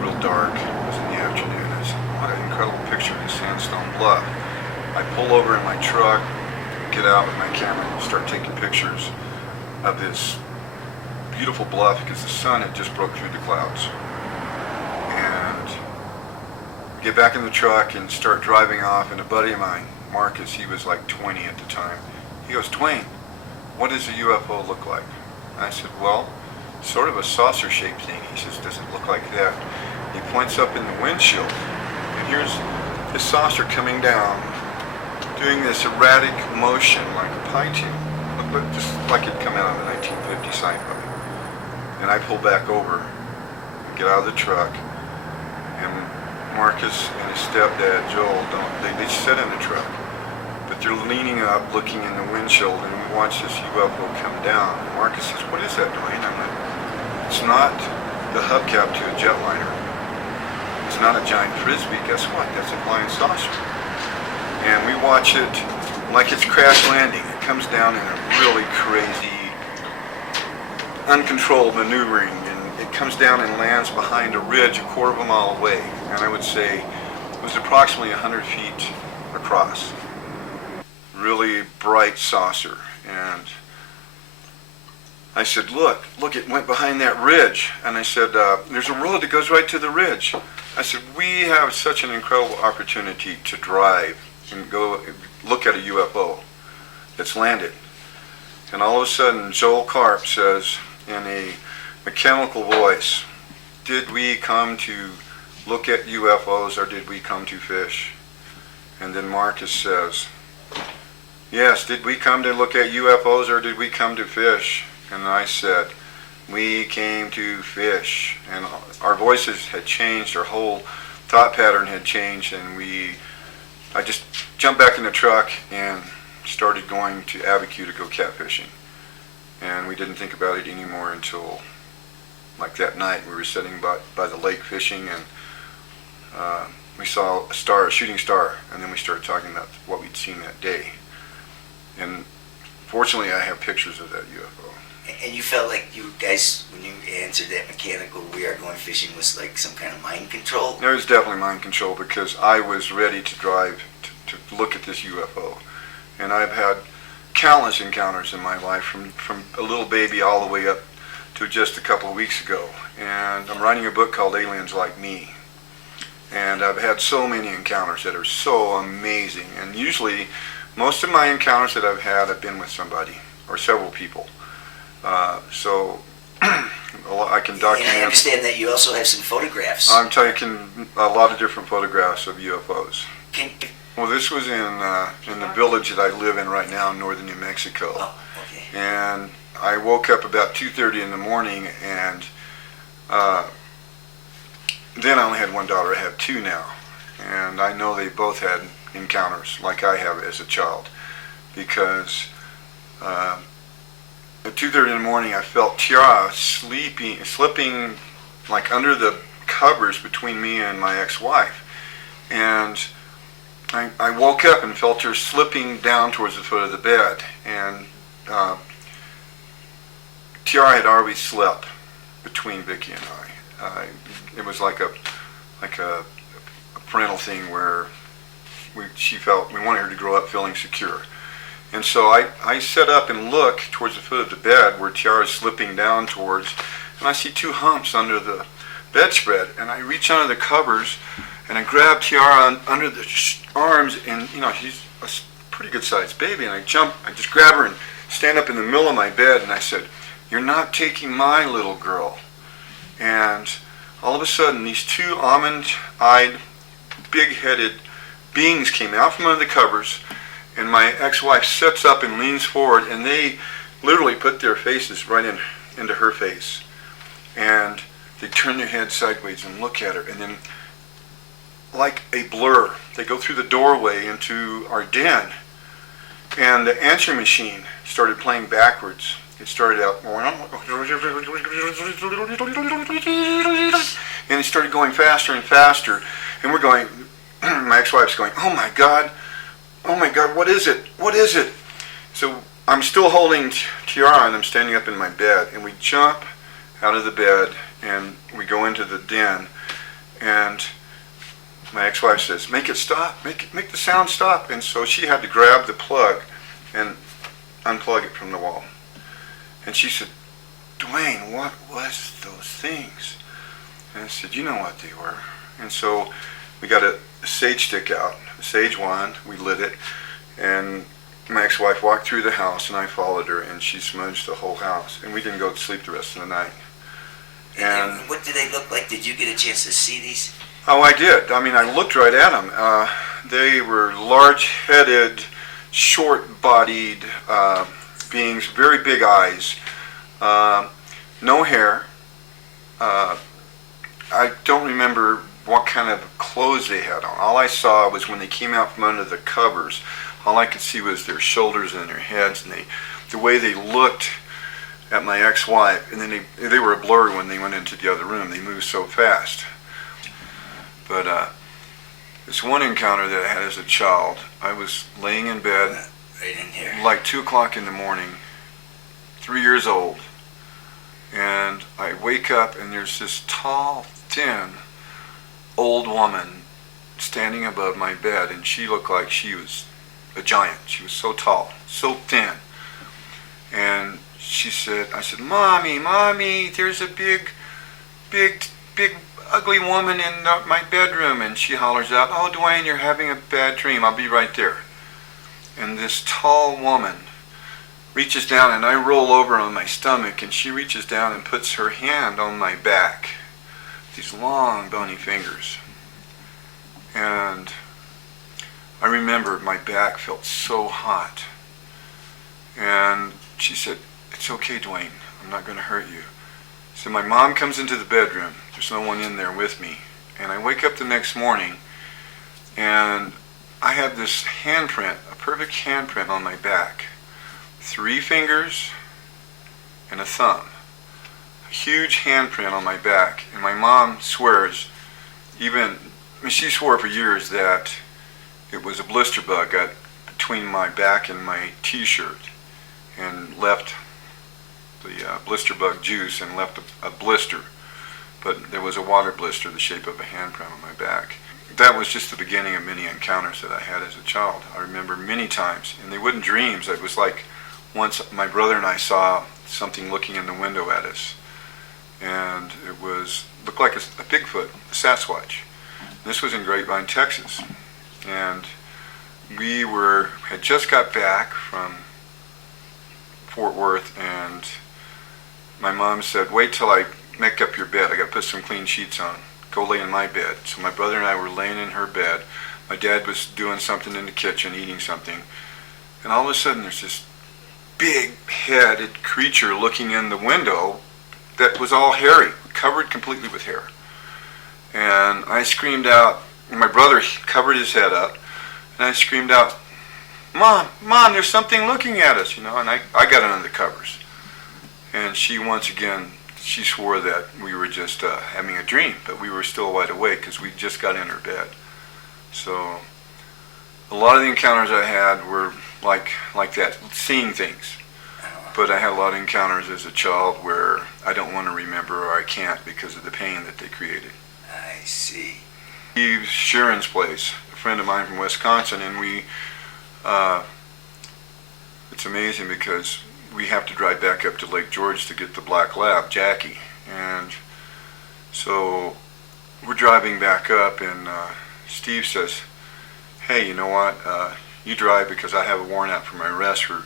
real dark. It was in the afternoon. I said, what an incredible picture of the sandstone bluff. I pull over in my truck, get out with my camera and start taking pictures of this beautiful bluff because the sun had just broke through the clouds. And get back in the truck and start driving off, and a buddy of mine, Marcus, he was like 20 at the time, he goes, Dwain, what does a UFO look like? And I said, well, sort of a saucer-shaped thing. He says, does it look like that? He points up in the windshield, and here's this saucer coming down, doing this erratic motion like a pie tune, just like it come out of the 1950 sci-fi. And I pull back over, get out of the truck, and Marcus and his stepdad Joel they sit in the truck, but they're leaning up, looking in the windshield, and we watch this UFO come down. And Marcus says, "What is that, Dwain?" I'm like, "It's not the hubcap to a jetliner. It's not a giant frisbee. Guess what? That's a flying saucer." And we watch it like it's crash landing. It comes down in a really crazy, uncontrolled maneuvering, and it comes down and lands behind a ridge a quarter of a mile away. And I would say it was approximately 100 feet across. Really bright saucer. And I said, look, it went behind that ridge. And I said, there's a road that goes right to the ridge. I said, we have such an incredible opportunity to drive and go look at a UFO that's landed. And all of a sudden, Joel Karp says in a mechanical voice, did we come to look at UFOs or did we come to fish? And then Marcus says, yes, did we come to look at UFOs or did we come to fish? And I said, we came to fish. And our voices had changed, our whole thought pattern had changed, and I just jumped back in the truck and started going to Abiquiu to go catfishing. And we didn't think about it anymore until like that night. We were sitting by the lake fishing, and we saw a shooting star, and then we started talking about what we'd seen that day. And fortunately I have pictures of that UFO. And you felt like you guys, when you answered that mechanical, we are going fishing, was like some kind of mind control? There was definitely mind control because I was ready to drive to look at this UFO. And I've had countless encounters in my life, from a little baby all the way up to just a couple of weeks ago. And I'm writing a book called Aliens Like Me. And I've had so many encounters that are so amazing. And usually, most of my encounters that I've had have been with somebody or several people. So I can document. And I understand that you also have some photographs. I'm taking a lot of different photographs of UFOs. Well, this was in the village that I live in right now in northern New Mexico. Oh, okay. And I woke up about 2:30 in the morning, and then I only had one daughter. I have two now. And I know they both had encounters like I have as a child, because at 2:30 in the morning I felt Tiara slipping like under the covers between me and my ex-wife. And I woke up and felt her slipping down towards the foot of the bed. And Tiara had already slept between Vicky and I. It was like a parental thing where she felt we wanted her to grow up feeling secure. And so I sat up and looked towards the foot of the bed where Tiara's slipping down towards, and I see two humps under the bedspread. And I reach under the covers and I grab Tiara under the arms, and she's a pretty good sized baby, and I just grab her and stand up in the middle of my bed, and I said, "You're not taking my little girl." And all of a sudden these two almond-eyed, big-headed beings came out from under the covers, and my ex-wife sits up and leans forward, and they literally put their faces right into her face. And they turn their head sideways and look at her, and then like a blur, they go through the doorway into our den, and the answering machine started playing backwards. It started out, and it started going faster and faster, and we're going, my ex-wife's going, oh my God, what is it? What is it? So I'm still holding Tiara, and I'm standing up in my bed, and we jump out of the bed, and we go into the den, And my ex-wife says, make it stop, make the sound stop. And so she had to grab the plug and unplug it from the wall. And she said, Dwain, what was those things? And I said, you know what they were. And so we got a sage stick out, a sage wand, we lit it, and my ex-wife walked through the house and I followed her, and she smudged the whole house, and we didn't go to sleep the rest of the night. And what did they look like? Did you get a chance to see these? Oh, I did. I mean, I looked right at them. They were large-headed, short-bodied beings, very big eyes, no hair. I don't remember what kind of clothes they had on. All I saw was when they came out from under the covers, all I could see was their shoulders and their heads, and the way they looked at my ex-wife, and then they were a blur when they went into the other room. They moved so fast. But this one encounter that I had as a child, I was laying in bed Right in here. like 2 o'clock in the morning, 3 years old, and I wake up and there's this tall, thin, old woman standing above my bed, and she looked like she was a giant. She was so tall, so thin. And I said, Mommy, there's a big, ugly woman in my bedroom. And she hollers out, oh, Dwain, you're having a bad dream. I'll be right there. And this tall woman reaches down, and I roll over on my stomach, and she reaches down and puts her hand on my back. These long, bony fingers. And I remember my back felt so hot. And she said, it's okay, Dwain. I'm not going to hurt you. So my mom comes into the bedroom. There's no one in there with me. And I wake up the next morning, and I have this handprint, a perfect handprint on my back. 3 fingers and a thumb. A huge handprint on my back. And my mom swears, she swore for years that it was a blister bug got between my back and my t-shirt and left the blister bug juice and left a blister. But there was a water blister the shape of a handprint on my back. That was just the beginning of many encounters that I had as a child. I remember many times, and they weren't dreams. It was like once my brother and I saw something looking in the window at us, and it looked like a Bigfoot, a Sasquatch. This was in Grapevine, Texas, and we had just got back from Fort Worth, and my mom said, wait till I make up your bed. I got to put some clean sheets on. Go lay in my bed. So my brother and I were laying in her bed. My dad was doing something in the kitchen, eating something, and all of a sudden there's this big-headed creature looking in the window that was all hairy, covered completely with hair. And I screamed out, my brother covered his head up, and I screamed out, Mom, there's something looking at us, and I got under the covers. And she swore that we were just having a dream, but we were still wide awake because we just got in her bed. So a lot of the encounters I had were like that, seeing things. But I had a lot of encounters as a child where I don't want to remember, or I can't because of the pain that they created. I see. Steve Sheeran's place, a friend of mine from Wisconsin, and it's amazing because we have to drive back up to Lake George to get the black lab, Jackie. And so we're driving back up, and Steve says, hey, you know what, you drive because I have a warrant out for my arrest for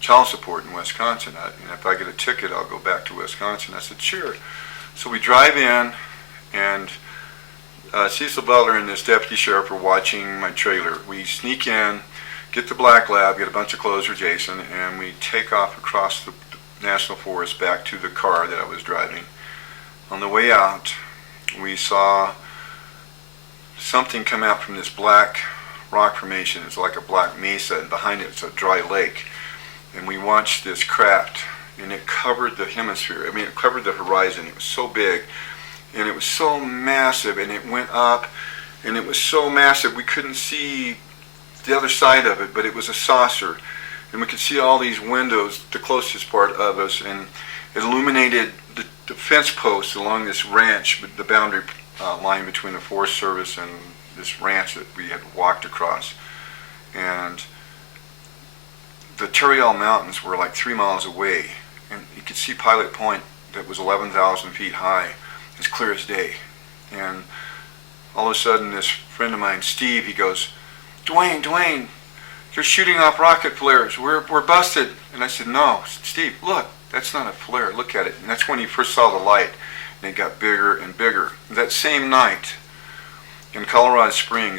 child support in Wisconsin. And if I get a ticket, I'll go back to Wisconsin. I said, sure. So we drive in, and Cecil Butler and this deputy sheriff are watching my trailer. We sneak in, get the black lab, get a bunch of clothes for Jason, and we take off across the National Forest back to the car that I was driving. On the way out, we saw something come out from this black rock formation. It's like a black mesa, and behind it's a dry lake. And we watched this craft, and it covered the hemisphere. I mean, it covered the horizon. It was so big, and it was so massive, and it went up, and it was so massive we couldn't see the other side of it, but it was a saucer. And we could see all these windows, the closest part of us, and it illuminated the fence posts along this ranch, the boundary line between the Forest Service and this ranch that we had walked across. And the Tarryall Mountains were like 3 miles away, and you could see Pilot Point that was 11,000 feet high, as clear as day. And all of a sudden, this friend of mine, Steve, he goes, Dwain, they're shooting off rocket flares. We're busted. And I said, no, Steve, look, that's not a flare. Look at it. And that's when he first saw the light, and it got bigger and bigger. That same night in Colorado Springs,